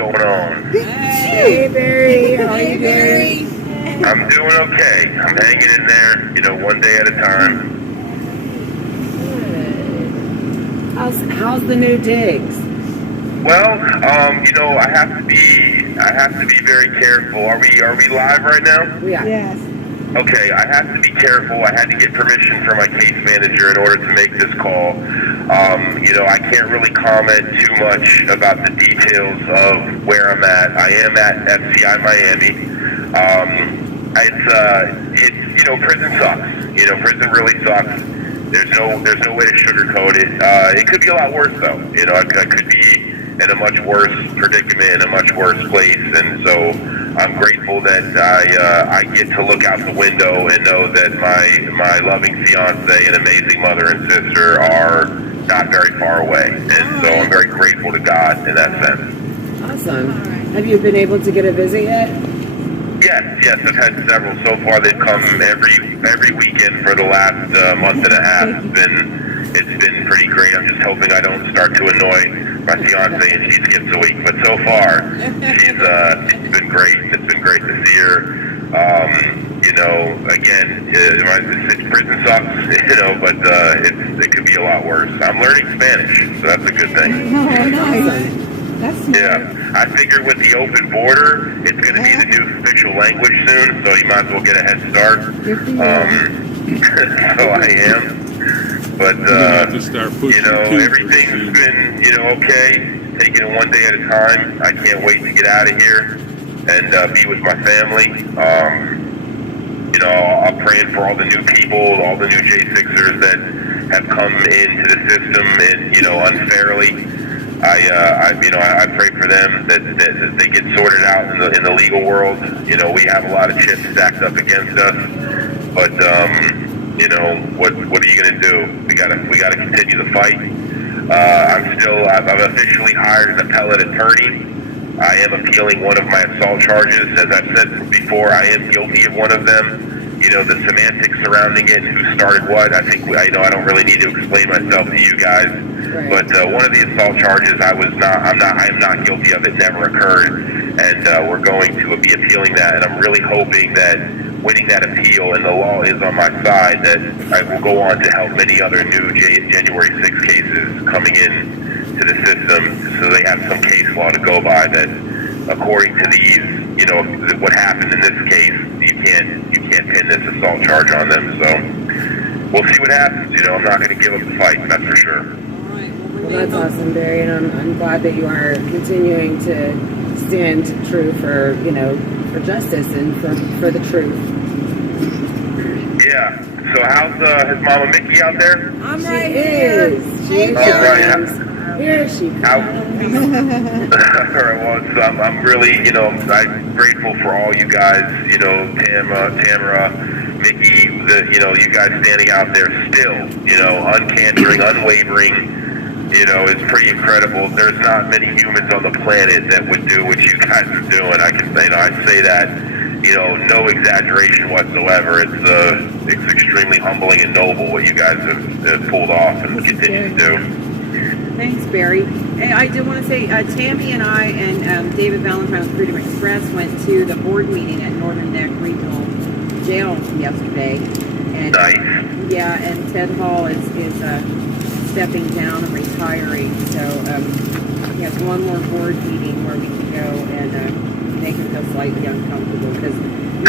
going on? Hey, Barry. How are you doing? I'm doing okay. I'm hanging in there, one day at a time. Good. How's the new digs? Well, I have to be very careful. Are we live right now? Yeah. Yes. Okay, I have to be careful. I had to get permission from my case manager in order to make this call. I can't really comment too much about the details of where I'm at. I am at FCI Miami. Prison sucks. Prison really sucks. There's no way to sugarcoat it. It could be a lot worse though. I could be in a much worse predicament, in a much worse place, and so I'm grateful that I get to look out the window and know that my loving fiance and amazing mother and sister are not very far away, and so I'm very grateful to God in that sense. Awesome. Have you been able to get a visit yet? Yes, I've had several so far. They've come every weekend for the last month and a half. It's been pretty great. I'm just hoping I don't start to annoy my fiance and she skips a week. But so far, she's been great. It's been great to see her. Prison sucks, but it could be a lot worse. I'm learning Spanish, so that's a good thing. Oh, nice. That's smart. Yeah, I figure with the open border, it's going to be the new official language soon, so you might as well get a head start. Good for you. So I am. But, everything's been, okay, taking it one day at a time. I can't wait to get out of here and be with my family. I'm praying for all the new people, all the new J6ers that have come into the system and, unfairly. I pray for them that they get sorted out in the legal world. We have a lot of chips stacked up against us, but what are you gonna do? We gotta continue the fight. I've officially hired an appellate attorney. I am appealing one of my assault charges. As I've said before, I am guilty of one of them. The semantics surrounding it and who started what, I don't really need to explain myself to you guys. Right. But one of the assault charges, I am not guilty of. It never occurred, and we're going to be appealing that. And I'm really hoping that winning that appeal, and the law is on my side, that I will go on to help many other new January 6 cases coming in to the system, so they have some case law to go by that, according to these, what happened in this case, you can't pin this assault charge on them. So we'll see what happens. I'm not going to give up the fight, that's for sure. Well, that's awesome, Barry, and I'm glad that you are continuing to stand true for justice and for the truth. Yeah. So how's Mama Mickey out there? I'm She right here. is. She All right. comes. Here she comes. All right. Well, I'm really, I'm grateful for all you guys. Tamara, Mickey, you guys standing out there still. Uncantering, unwavering. It's pretty incredible. There's not many humans on the planet that would do what you guys are doing. I'd say that, no exaggeration whatsoever. It's extremely humbling and noble what you guys have pulled off and continue to do. Thanks, Barry. Hey, I did want to say, Tammy and I and David Valentine with Freedom Express went to the board meeting at Northern Neck Regional Jail yesterday. And, Nice. Yeah, and Ted Hall is stepping down and retiring. So he has one more board meeting where we can go and make him feel slightly uncomfortable because He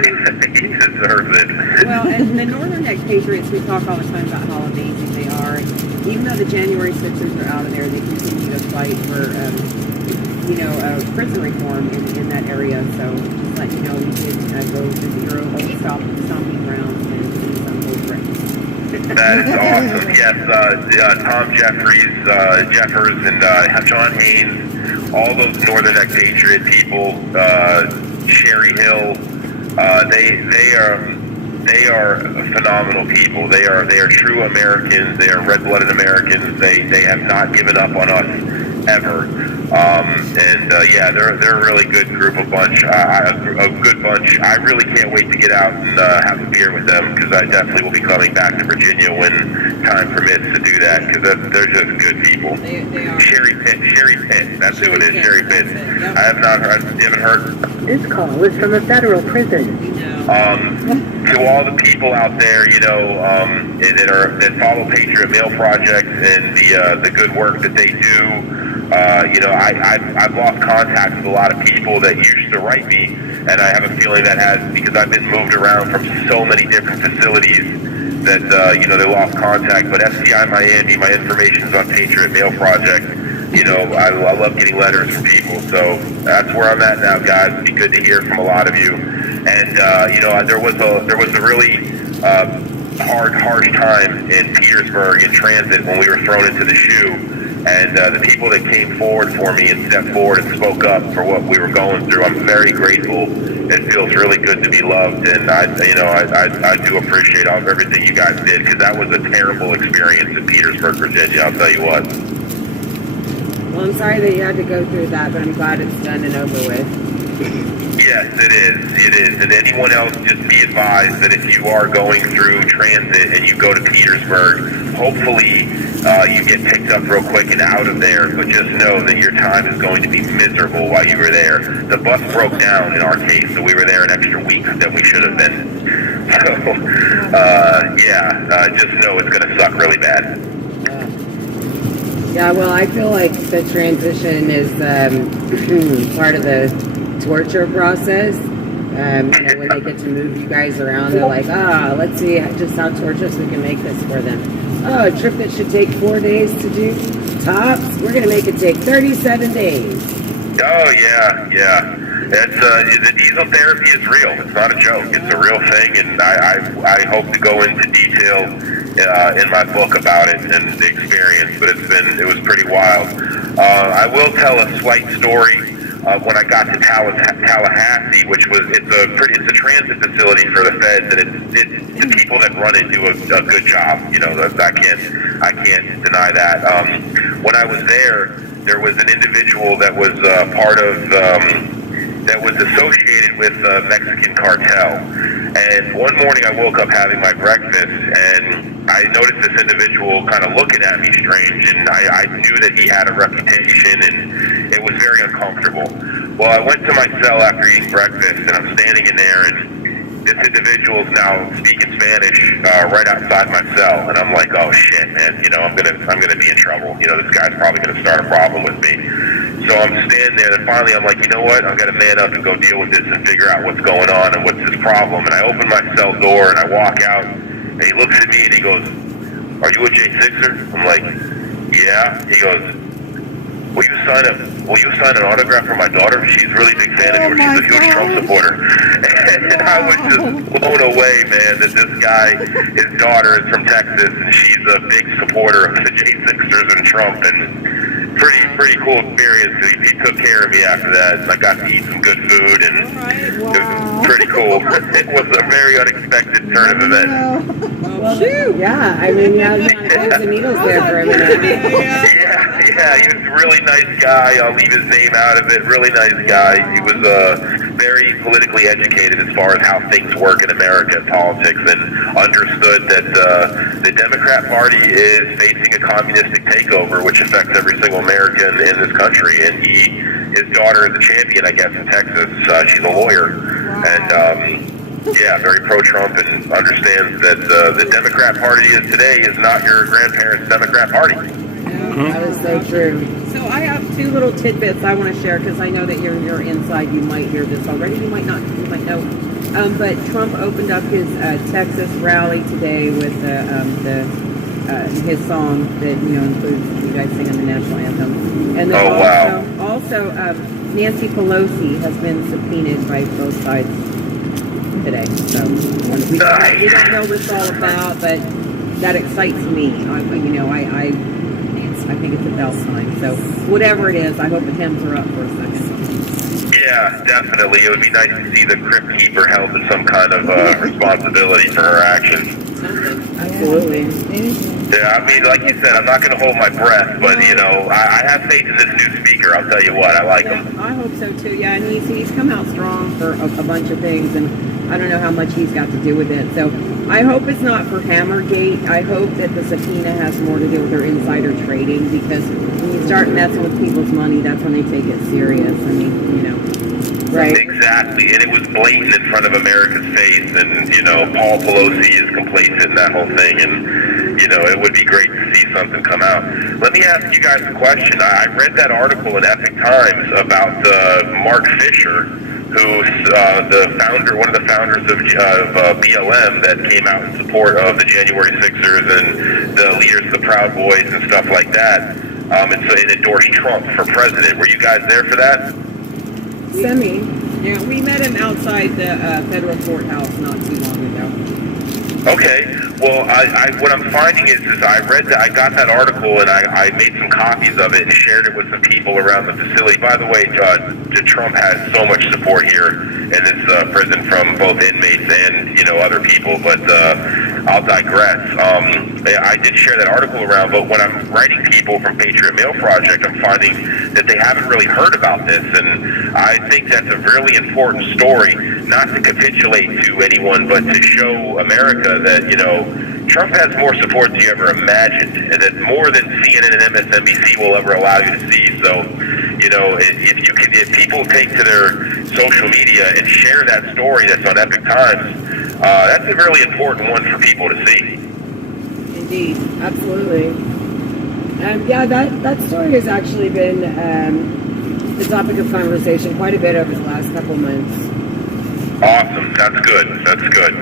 deserves it. well, and the Northern Neck Patriots, we talk all the time about how amazing they are. And even though the January 6ers are out of there, they continue to fight for, prison reform in that area. So just let you know, we did go visit your old stomping grounds and see some old bricks. That is awesome. Yes, Tom Jeffers, and John Haynes, all those Northern Neck Patriot people, Sherry Hill, they are phenomenal people. They are true Americans. They are red-blooded Americans. They have not given up on us ever. Yeah, they're a really good group of bunch. A good bunch. I really can't wait to get out and have a beer with them, because I definitely will be coming back to Virginia when time permits to do that, because they're just good people. They are. Sherry Pitt. That's who it is. Sherry Pitt. That's it, yep. I have not heard. You haven't heard? This call is from a federal prison. To all the people out there, that follow Patriot Mail Project and the good work that they do. I've lost contact with a lot of people that used to write me, and I have a feeling that has, because I've been moved around from so many different facilities that they lost contact. But FCI Miami, my information's on Patriot Mail Project. I love getting letters from people, so that's where I'm at now, guys. It'd be good to hear from a lot of you. And there was a really harsh time in Petersburg in transit when we were thrown into the shoe, and the people that came forward for me and stepped forward and spoke up for what we were going through, I'm very grateful. It feels really good to be loved, and I do appreciate everything you guys did, because that was a terrible experience in Petersburg, Virginia. I'll tell you what. Well, I'm sorry that you had to go through that, but I'm glad it's done and over with. Yes, it is. And anyone else, just be advised that if you are going through transit and you go to Petersburg, hopefully you get picked up real quick and out of there, but just know that your time is going to be miserable while you were there. The bus broke down in our case, so we were there an extra week than we should have been. So, just know it's going to suck really bad. Yeah, well, I feel like the transition is part of the torture process. When they get to move you guys around, they're like, let's see just how torturous we can make this for them. Oh, a trip that should take 4 days to do, tops, we're going to make it take 37 days. Oh, yeah. The diesel therapy is real. It's not a joke. It's a real thing, and I hope to go into detail in my book about it and the experience, but it was pretty wild. I will tell a slight story. When I got to Tallahassee, it's a transit facility for the feds, and it's the people that run it do a good job. I can't deny that. When I was there was an individual that was that was associated with the Mexican cartel. And one morning I woke up having my breakfast, and I noticed this individual kind of looking at me strange, and I knew that he had a reputation, and it was very uncomfortable. Well, I went to my cell after eating breakfast, and I'm standing in there, and this individual is now speaking Spanish right outside my cell, and I'm like, oh shit, man, I'm gonna be in trouble. This guy's probably gonna start a problem with me. So I'm standing there, and finally I'm like, you know what? I'm gonna man up and go deal with this and figure out what's going on and what's this problem. And I open my cell door and I walk out, and he looks at me and he goes, "Are you a J6er?" I'm like, "Yeah." He goes, Will you sign an autograph for my daughter? She's a really big fan of yours. She's a huge Trump supporter." And I was just blown away, man, that this guy, his daughter is from Texas, and she's a big supporter of the J6ers and Trump, and pretty cool experience. He took care of me after that, and I got to eat some good food, and it was pretty cool. It was a very unexpected turn of events. Well, yeah, I mean, you had pins and needles there for a minute. Yeah, he was a really nice guy. I'll leave his name out of it. Really nice guy. He was very politically educated as far as how things work in America and politics, and understood that the Democrat Party is facing a communistic takeover, which affects every single American in this country. And his daughter is a champion, I guess, in Texas. She's a lawyer, and very pro-Trump, and understands that the Democrat Party today is not your grandparents' Democrat Party. That is so true. So I have two little tidbits I want to share, because I know that you're inside. You might hear this already. You might not. You might know. But Trump opened up his Texas rally today with his song that includes you guys singing the national anthem. And then also Nancy Pelosi has been subpoenaed by both sides today. So we don't know what it's all about, but that excites me. I think it's about time. So whatever it is, I hope it hems her up for a second. Yeah, definitely. It would be nice to see the Crypt Keeper held to some kind of responsibility for her actions. Absolutely. Yeah, I mean, like you said, I'm not going to hold my breath, but, you know, I have faith in this new speaker. I'll tell you what, I like him. I hope so too. Yeah, and he's come out strong for a bunch of things, and I don't know how much he's got to do with it. So I hope it's not for Hammergate. I hope that the subpoena has more to do with their insider trading, because when you start messing with people's money, that's when they take it serious. I mean, you know. Right. Exactly, and it was blatant in front of America's face, and, you know, Paul Pelosi is complacent in that whole thing, and, you know, it would be great to see something come out. Let me ask you guys a question. I read that article in Epic Times about Mark Fisher, who's one of the founders of BLM, that came out in support of the January 6ers and the leaders of the Proud Boys and stuff like that, and so it endorsed Trump for president. Were you guys there for that? Semi. Yeah, we met him outside the federal courthouse not too long ago. Okay. Well, what I'm finding is I got that article, and I made some copies of it and shared it with some people around the facility. By the way, Trump has so much support here in this prison from both inmates and, you know, other people, but I'll digress. I did share that article around, but when I'm writing people from Patriot Mail Project, I'm finding that they haven't really heard about this, and I think that's a really important story, not to capitulate to anyone, but to show America that, you know, Trump has more support than you ever imagined, and that more than CNN and MSNBC will ever allow you to see. So, you know, if people take to their social media and share that story that's on Epic Times, that's a really important one for people to see. Indeed. Absolutely. Yeah, that story has actually been the topic of conversation quite a bit over the last couple months. Awesome. That's good. That's good.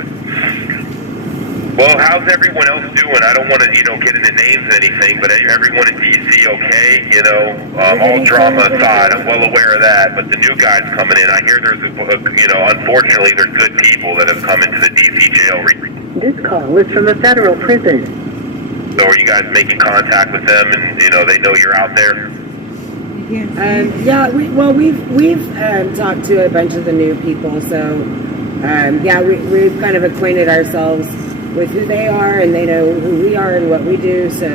Well, how's everyone else doing? I don't want to, you know, get into names or anything, but everyone in D.C. okay? You know, all drama aside, I'm well aware of that. But the new guys coming in, I hear there's, you know, unfortunately, there's good people that have come into the D.C. jail. This call is from a federal prison. So are you guys making contact with them, and, you know, they know you're out there? Yeah, we've talked to a bunch of the new people, so yeah, we've kind of acquainted ourselves with who they are, and they know who we are and what we do. So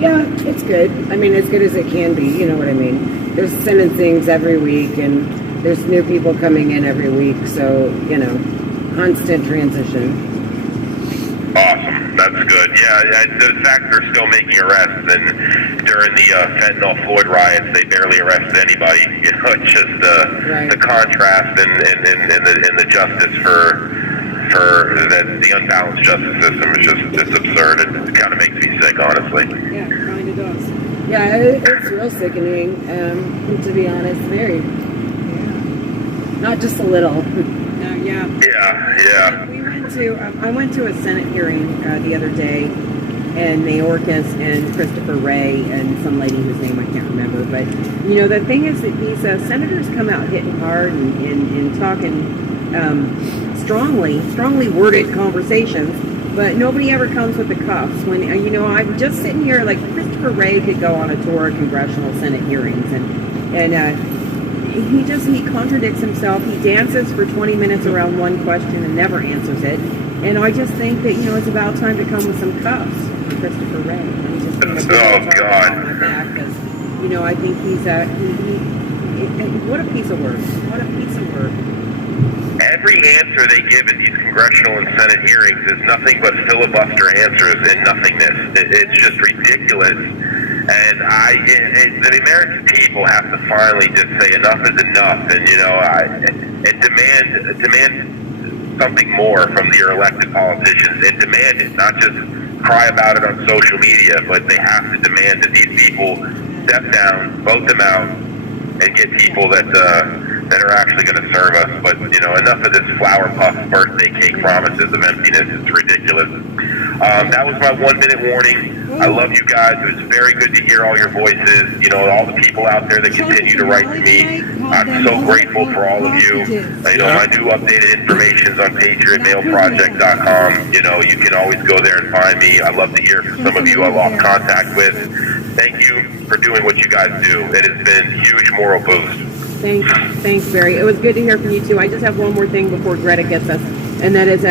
yeah, it's good. I mean, as good as it can be. You know what I mean? There's sentencings every week, and there's new people coming in every week. So, you know, constant transition. Awesome. That's good. Yeah, the fact they're still making arrests, and during the fentanyl Floyd riots, they barely arrested anybody. You know, it's just the contrast and the justice for the unbalanced justice system is just absurd. It kind of makes me sick, honestly. Yeah, it kind of does. Yeah, it's real sickening. To be honest, very. Not just a little. No, yeah. Yeah. I went to a Senate hearing the other day, and Mayorkas and Christopher Wray and some lady whose name I can't remember. But, you know, the thing is that these senators come out hitting hard and talking strongly worded conversations, but nobody ever comes with the cuffs. When, you know, I'm just sitting here, like, Christopher Wray could go on a tour of congressional Senate hearings, and he contradicts himself. He dances for 20 minutes around one question and never answers it. And I just think that, you know, it's about time to come with some cuffs for Christopher Wray. I'm just going to on my back, because, you know, I think he's what a piece of work. What a piece of work. Every answer they give in these congressional and Senate hearings is nothing but filibuster answers and nothingness. It's just ridiculous. And the American people have to finally just say enough is enough, and, you know, and demand something more from your elected politicians, and demand it, not just cry about it on social media, but they have to demand that these people step down, vote them out, and get people that are actually going to serve us. But, you know, enough of this flower puff birthday cake promises of emptiness. It's ridiculous. That was my 1 minute warning. I love you guys. It was very good to hear all your voices. You know, all the people out there that continue to write to me. I'm so grateful for all of you. You know, my new updated information is on PatriotMailProject.com. You know, you can always go there and find me. I love to hear from some of you I lost contact with. Thank you for doing what you guys do. It has been a huge moral boost. Thanks, Barry. It was good to hear from you too. I just have one more thing before Greta gets us, and that is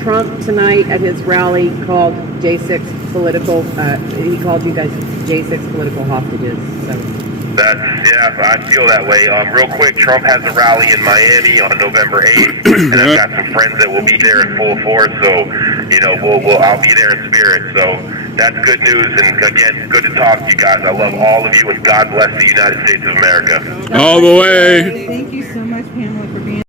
Trump tonight at his rally called J6 political, he called you guys J6 political hostages. So Yeah, I feel that way. Real quick, Trump has a rally in Miami on November 8th, and I've got some friends that will be there in full force. So, I'll be there in spirit. So that's good news. And again, good to talk to you guys. I love all of you, and God bless the United States of America. All the way. Thank you so much, Pamela, for being